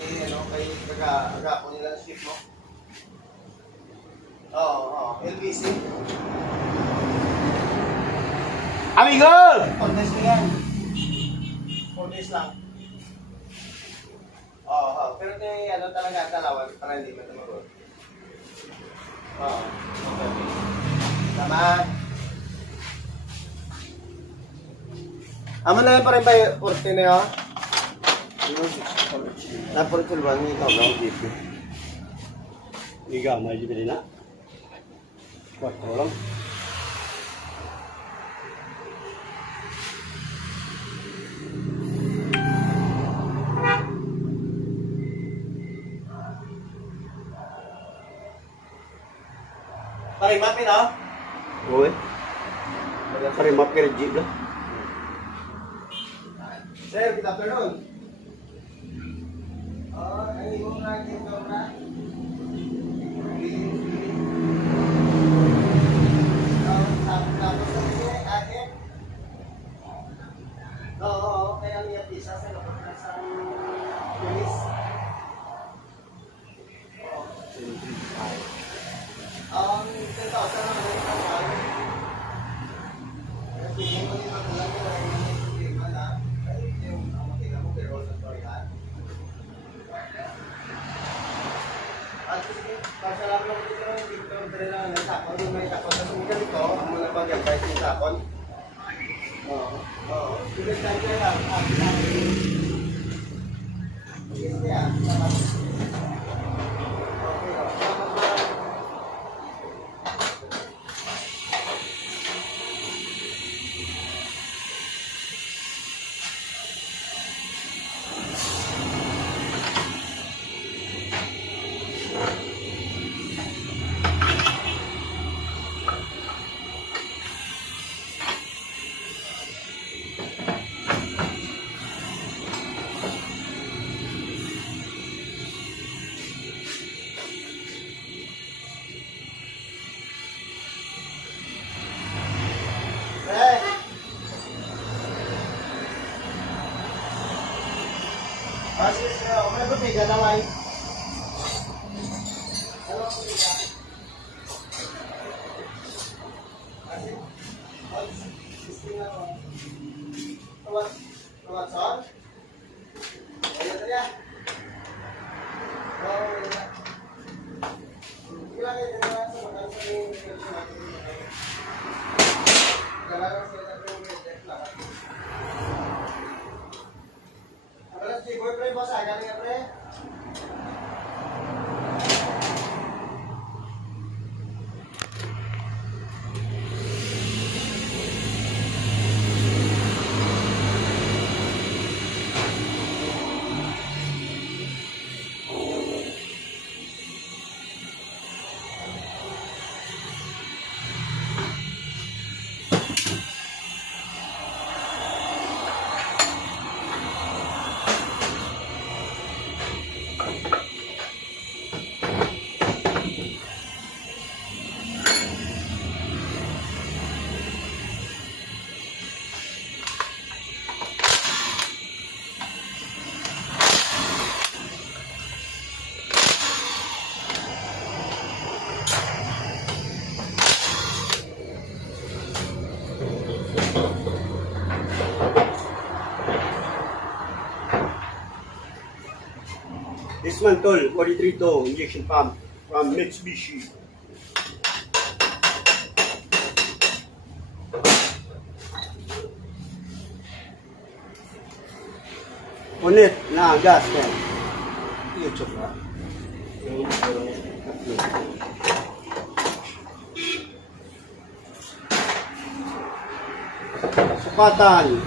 ano, kay taga ko nila ship mo. Oo, LBC. Amigo! 4 days na yan. 4 days lang. Oo, pero ito yung ano talaga, talawan, para hindi mo tumagod. Oo, okay. Tama. Amo na lang pa rin ba yung 14 na yun? Napon silbang ikaw lang dito. Ikaw, may jibili na. 4 lang. Parimat mo na? Uy. Sorry, mapir jeep lah. Sir, good afternoon. Ano yung natin ito na? Oo, kaya niya pisa sa kapag sa pulis. Ang 10,000 na naman yung kapal. Kaya tingin mo yung magulang ko ay yung problema na kahit yung ang matina mo pero sa toilet. At sige, pasalamat ko dito ng dito lang ng sakon. Yung may sakon sa sumigal ito, ang mga bagay kahit yung sakon. Oo. Sige, tayo lang. Yes, kaya. Dalaway. Ano ang pilihan? Kasi, tawag son? Ayan na yan. Oo, ayan na. Sige lang kayo na sa magkano sa yung version natin. Galarang sila na yung deck lang. Ang si boyfriend mo sa galing nga pre? Dismantle 43 injection pump from Mitsubishi. Unit na gas kan. YouTube na. Sukatan.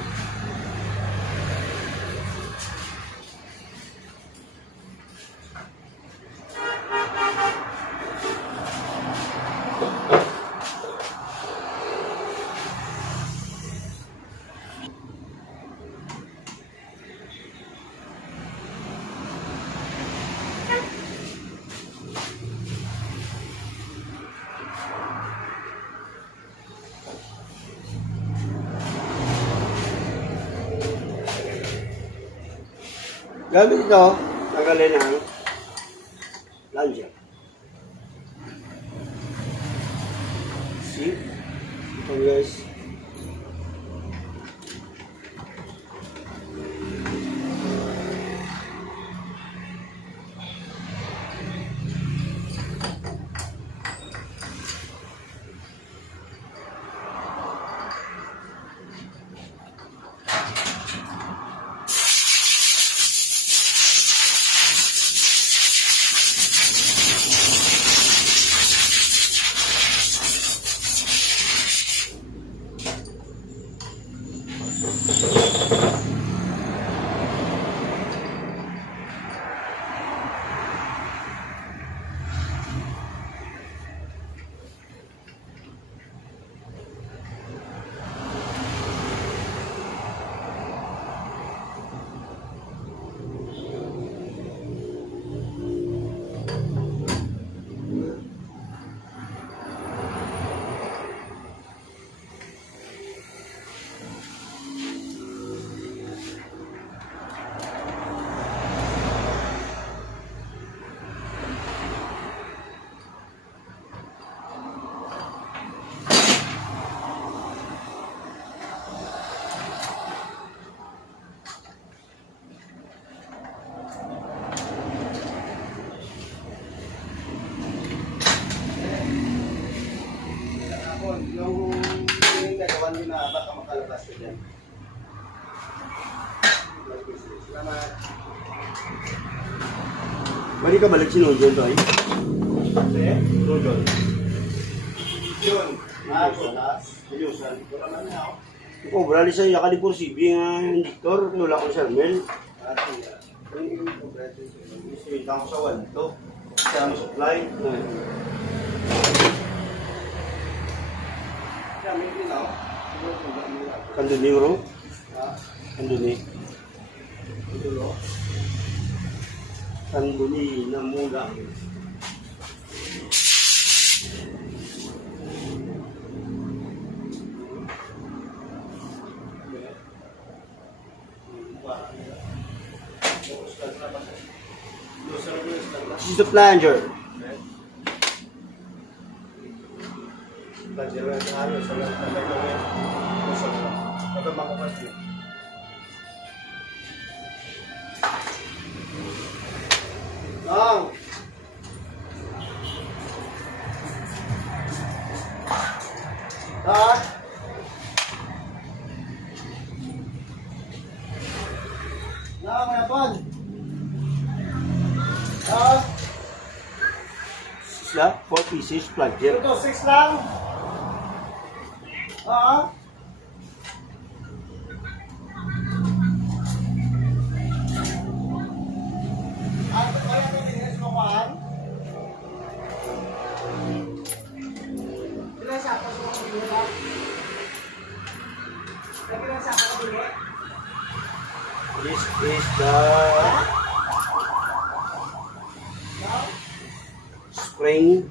Gamit ito, Tanggalin ang plunger. See? Ito guys. Yung gagawan nyo na baka makalabas ko dyan. Salamat. Balik ka balik si Nojon to ay. Eh? Nojon. Yun. Butas. Ayusan. Wala man na ako. Oh, berali sa yakali por si nga Victor, wala ko sa Mel. Yung kompleto siya. Isipin ko sa wanto. Sa ano supply. Siya, may ginaw. Kanduni bro. Ha? Kanduni. Itulo. Kanduni na mula. This is the plunger. Lang! Ha? Lang, may apon! Ha? This is the 4 pieces plunger. Ito, 6 lang? Ha? Ano kaya ito tinis mo kaan? Ilan sako sa mga pagbuhay ba? Ilan sako sa pagbuhay? This is the spring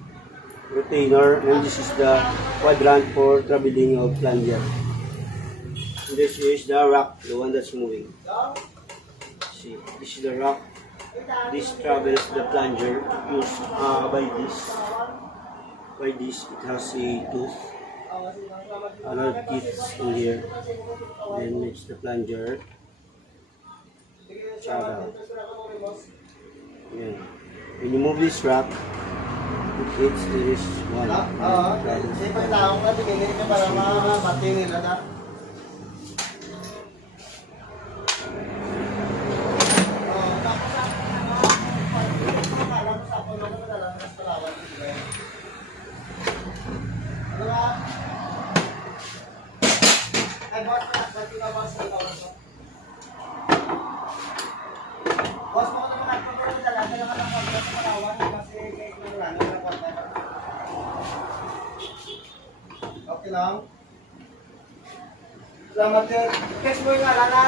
retainer and this is the quadrant for traveling of plunger. And this is the rock, the one that's moving. See, this is the rock. This travels the plunger used by this. By this, it has a tooth. Another teeth in here. Then it's the plunger. Tsaka. Yan. When you move this rock, it hits this one. Oo. Kasi pag tao ka, tingin ka para mabati nila na. Boss mo ko naman nagpapuro talaga naman ang pagkakas sa Palawan kasi kahit nang wala nang nakwanta. Okay lang. Salamat din. Text mo yung alala.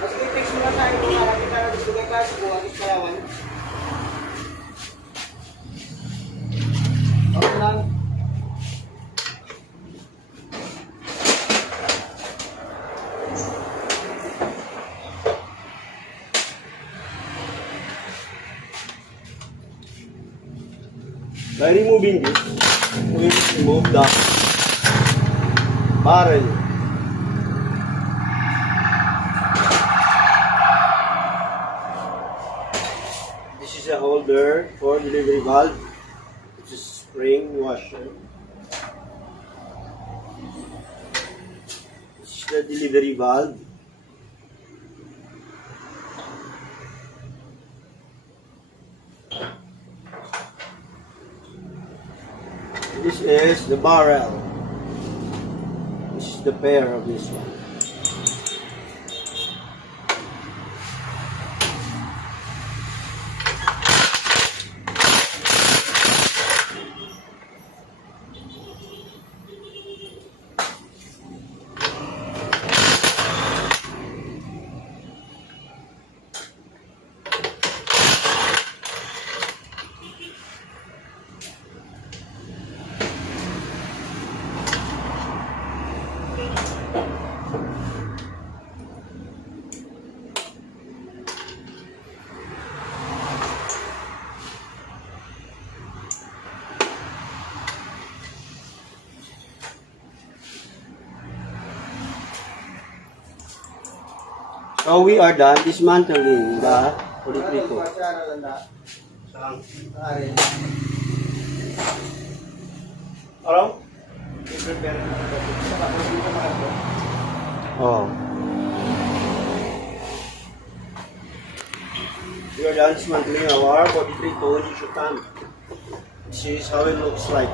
Kasi text mo lang tayo kung marami ka na gusto ka kasi buwan is Palawan. Okay lang. By removing this, we will remove the barrel. This is a holder for delivery valve. It's a spring washer. This is the delivery valve. This is the barrel. This is the pair of this one. So we are done dismantling the polytrico. Alam? Oh. We are done dismantling our polytrico tissue tank. This is how it looks like.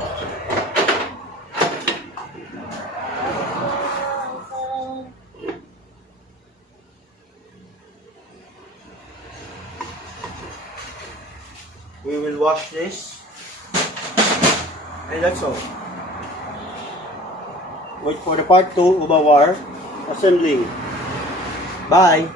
We will wash this, and that's all. Wait for the part 2 of our assembling. Bye!